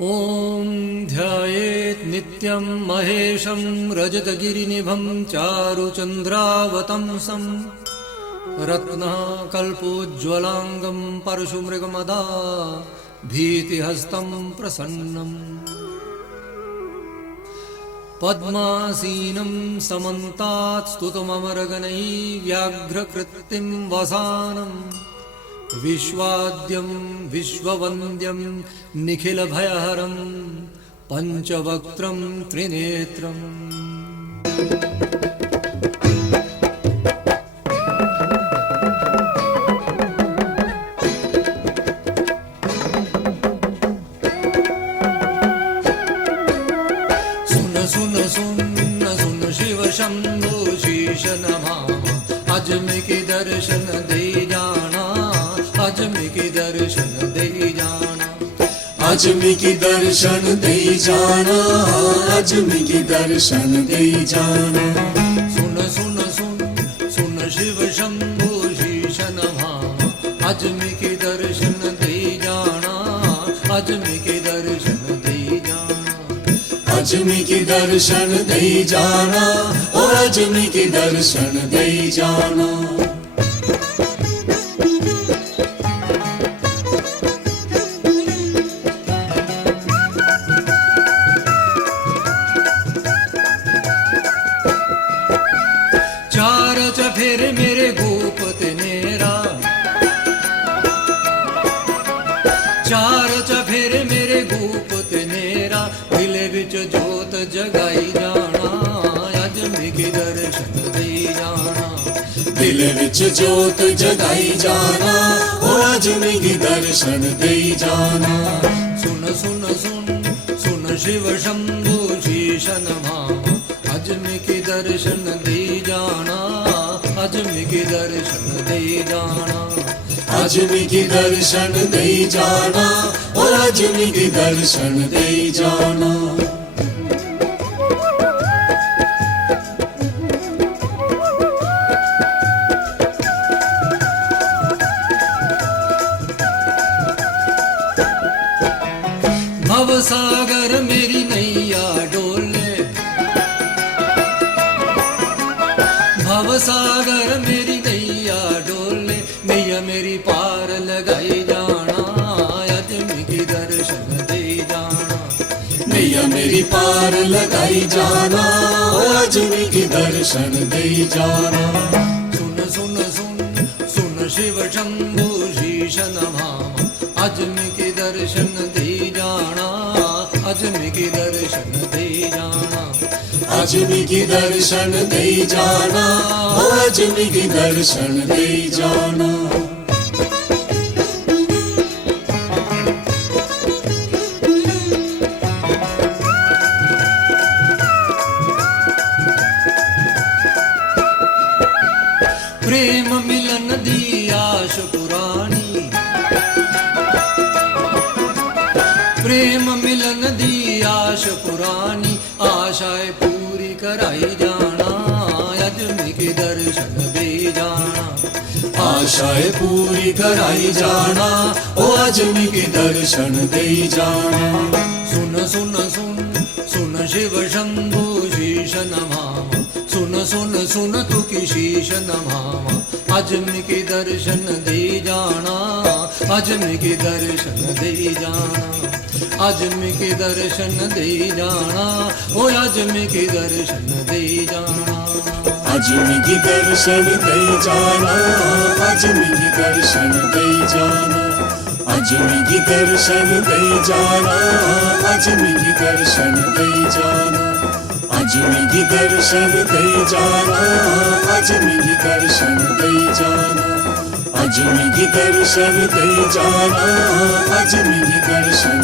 ॐ ध्यायेत् नित्यं महेशं रजतगिरिनिभं चारुचन्द्रावतंसं रत्नकल्पोज्ज्वलाङ्गं परशुमृगमदा भीतिहस्तं प्रसन्नम् पद्मासीनं समन्तात् स्तुतममरगणैः व्याघ्रकृत्तिं वसानं विश्वाद्यं विश्ववन्द्यं निखिलभयहरं पञ्चवक्त्रं त्रिनेत्रम् सुन शिव शंभो शीश नमामि अजमी के दर्शन दे जाना अजमी के दर्शन दे जाना अजमी की दर्शन दे जाना अजमी की दर्शन दे जाना सुन सुन सुन सुन शिव शंभो शीश नमामि अजमी के दर्शन दे जाना अजमी के दर्शन दे जाना अजमी की दर्शन दे जाना ओ अजमी की दर्शन दे जाना चार चफेरे मेरे गोपत नेरा चार चफेरे मेरे गोपत नेरा दिले विच जोत जगाई जाना अजमी के दर्शन दे जाना दिल विच जोत जगाई जाना ओ अजमी की दर्शन दे जाना सुन सुन सुन सुन शिव शंभो शीश नमामि अजमी के दर्शन दे जाना अजमी के दर्शन दे जाना अजमी की दर्शन दे जाना ओ अजमी की दर्शन दे जाना भवसागर मेरी नैया डोले भवसागर मेरी नैया डोले नैया मेरी पार लगाई जाना अजमी की दर्शन दे जाना नैया मेरी पार लगाई जाना ओ अजमी की दर्शन दे जाना सुन सुन सुन सुन शिव शंभो शीश नमामि अजमी के दर्शन दे जाना अजमी के दर्शन दे जाना अजमी की दर्शन दे जाना ओ अजमी की दर्शन दे जाना प्रेम मिलन दी आश पुरानी प्रेम मिलन दी आश पुरानी आशाएं पूरी कराई जाना अजमी के दर्शन दे जाना आशाएं पूरी कराई जाना ओ अजमी की दर्शन दे जाना सुन सुन सुन सुन शिव शंभो शीश नमामि सुन सुन सुन तू की शीश नमामि अजमी के दर्शन दे जाना अजमी के दर्शन दे जाना अजमी के दर्शन दे जाना ओ अजमी के दर्शन दे जाना अजमी की दर्शन दे जाना अजमी की दर्शन दे जाना अजमी की दर्शन दे जाना अजमी की दर्शन दे जाना अजमी की दर्शन दे जाना अजमी की दर्शन दे जाना अजमी की दर्शन दे जाना अजमी की दर्शन